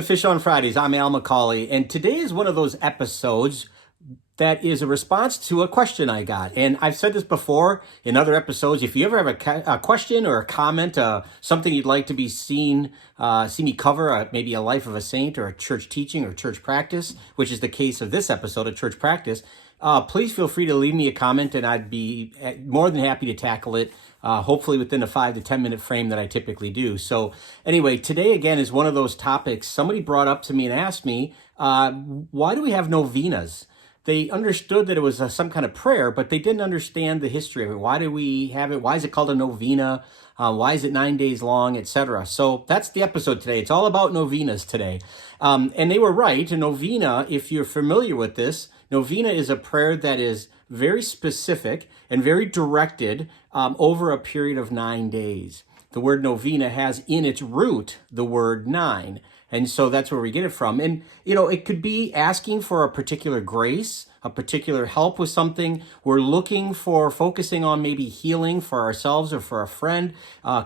to Fish on Fridays. I'm Al McCauley, and today is one of those episodes that is a response to a question I got. And I've said this before in other episodes. If you ever have a question or a comment, something you'd like to be see me cover, maybe a life of a saint or a church teaching or church practice, which is the case of this episode of Church Practice, please feel free to leave me a comment, and I'd be more than happy to tackle it, hopefully within a 5 to 10 minute frame that I typically do. So anyway, today again is one of those topics. Somebody brought up to me and asked me, why do we have novenas? They understood that it was some kind of prayer, but they didn't understand the history of it. Why do we have it? Why is it called a novena? Why is it 9 days long, etc.? So that's the episode today. It's all about novenas today. And they were right. A novena, if you're familiar with this, novena is a prayer that is very specific and very directed over a period of 9 days. The word novena has in its root the word 9. And so that's where we get it from. And, it could be asking for a particular grace, a particular help with something. We're looking for focusing on maybe healing for ourselves or for a friend.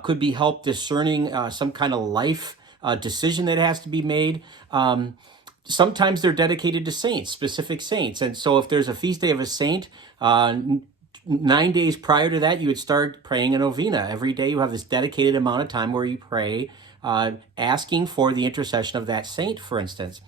Could be help discerning some kind of life decision that has to be made. Sometimes they're dedicated to saints, specific saints. And so if there's a feast day of a saint, 9 days prior to that, you would start praying a novena. Every day you have this dedicated amount of time where you pray, asking for the intercession of that saint, for instance.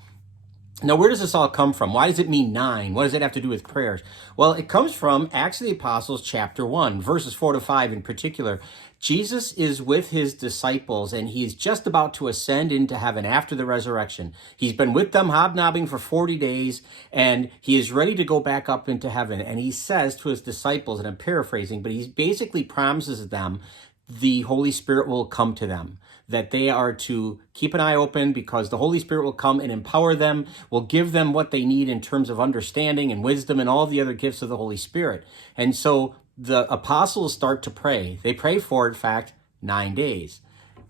Now, where does this all come from? Why does it mean 9? What does it have to do with prayers? Well, it comes from Acts of the Apostles, chapter 1, verses 4 to 5 in particular. Jesus is with his disciples, and he is just about to ascend into heaven after the resurrection. He's been with them hobnobbing for 40 days, and he is ready to go back up into heaven. And he says to his disciples, and I'm paraphrasing, but he basically promises them the Holy Spirit will come to them, that they are to keep an eye open because the Holy Spirit will come and empower them, will give them what they need in terms of understanding and wisdom and all the other gifts of the Holy Spirit. And so the apostles start to pray. They pray for, in fact, 9 days.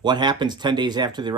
What happens 10 days after the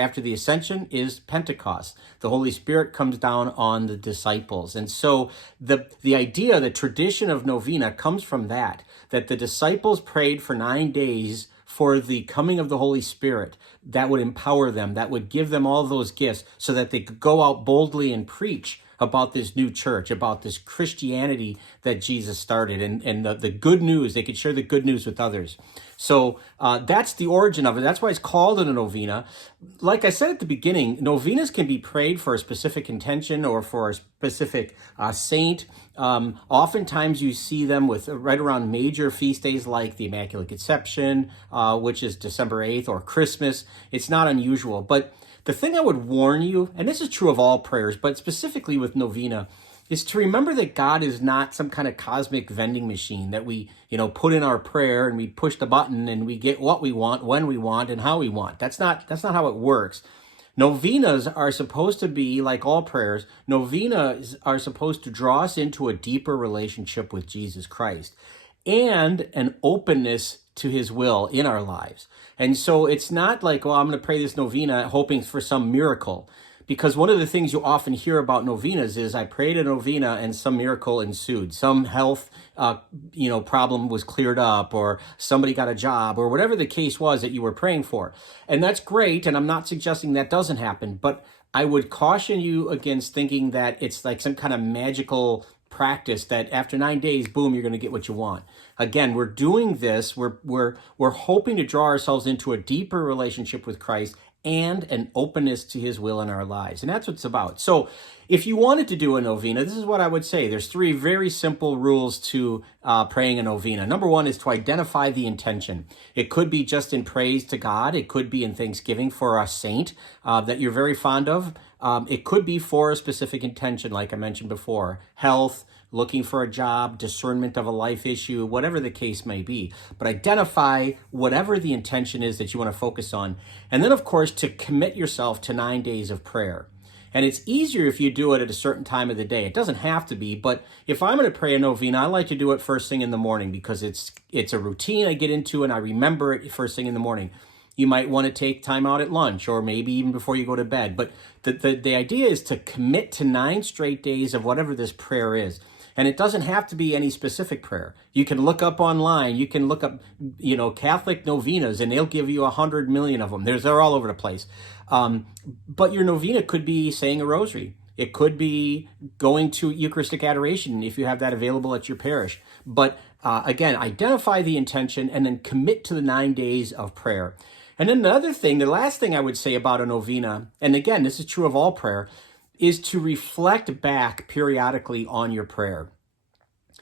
after the ascension is Pentecost. The Holy Spirit comes down on the disciples. And so the idea, the tradition of novena comes from that the disciples prayed for 9 days for the coming of the Holy Spirit that would empower them, that would give them all those gifts so that they could go out boldly and preach about this new church, about this Christianity that Jesus started, and the good news. They could share the good news with others. So that's the origin of it. That's why it's called a novena. Like I said at the beginning, novenas can be prayed for a specific intention or for a specific saint. Oftentimes you see them with right around major feast days like the Immaculate Conception, which is December 8th, or Christmas. It's not unusual. But the thing I would warn you, and this is true of all prayers, but specifically with novena, is to remember that God is not some kind of cosmic vending machine that we, put in our prayer and we push the button and we get what we want, when we want, and how we want. That's not how it works. Novenas are supposed to be, like all prayers, novenas are supposed to draw us into a deeper relationship with Jesus Christ and an openness to his will in our lives. And so it's not like, I'm going to pray this novena hoping for some miracle. Because one of the things you often hear about novenas is I prayed a novena and some miracle ensued. Some health, problem was cleared up, or somebody got a job, or whatever the case was that you were praying for. And that's great. And I'm not suggesting that doesn't happen, but I would caution you against thinking that it's like some kind of magical practice that after 9 days, boom, you're going to get what you want. Again, we're doing this. We're hoping to draw ourselves into a deeper relationship with Christ and an openness to his will in our lives. And that's what it's about. So if you wanted to do a novena, this is what I would say. There's 3 very simple rules to praying a novena. Number 1 is to identify the intention. It could be just in praise to God. It could be in thanksgiving for a saint that you're very fond of. It could be for a specific intention, like I mentioned before, health, looking for a job, discernment of a life issue, whatever the case may be. But identify whatever the intention is that you want to focus on. And then, of course, to commit yourself to 9 days of prayer. And it's easier if you do it at a certain time of the day. It doesn't have to be, but if I'm going to pray a novena, I like to do it first thing in the morning because it's a routine I get into and I remember it first thing in the morning. You might want to take time out at lunch or maybe even before you go to bed. But the idea is to commit to 9 straight days of whatever this prayer is. And it doesn't have to be any specific prayer. You can look up online. You can look up, Catholic novenas, and they'll give you 100 million of them. They're all over the place. But your novena could be saying a rosary. It could be going to Eucharistic adoration if you have that available at your parish. But again, identify the intention and then commit to the 9 days of prayer. And then the last thing I would say about a novena, and again, this is true of all prayer, is to reflect back periodically on your prayer.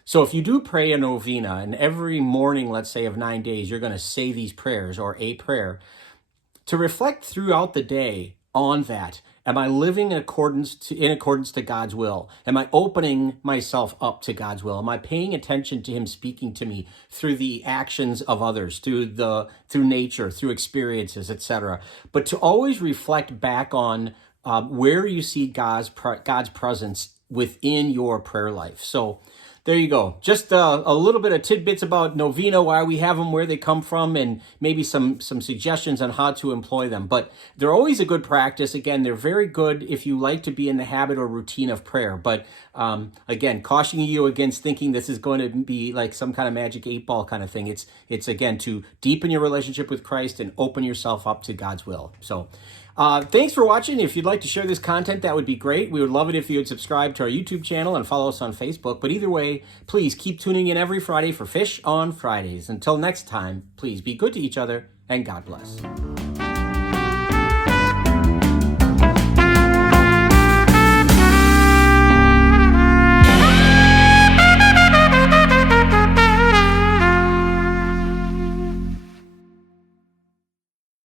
So if you do pray a novena, and every morning, let's say, of 9 days, you're going to say these prayers or a prayer, to reflect throughout the day on that. Am I living in accordance to God's will? Am I opening myself up to God's will? Am I paying attention to Him speaking to me through the actions of others, through nature, through experiences, etc.? But to always reflect back on where you see God's presence within your prayer life. So there you go. Just a little bit of tidbits about novena, why we have them, where they come from, and maybe some suggestions on how to employ them. But they're always a good practice. Again, they're very good if you like to be in the habit or routine of prayer. But again, cautioning you against thinking this is going to be like some kind of magic 8-ball kind of thing. It's again, to deepen your relationship with Christ and open yourself up to God's will. So thanks for watching. If you'd like to share this content, that would be great. We would love it if you would subscribe to our YouTube channel and follow us on Facebook. But either way, please keep tuning in every Friday for Fish on Fridays. Until next time, please be good to each other and God bless.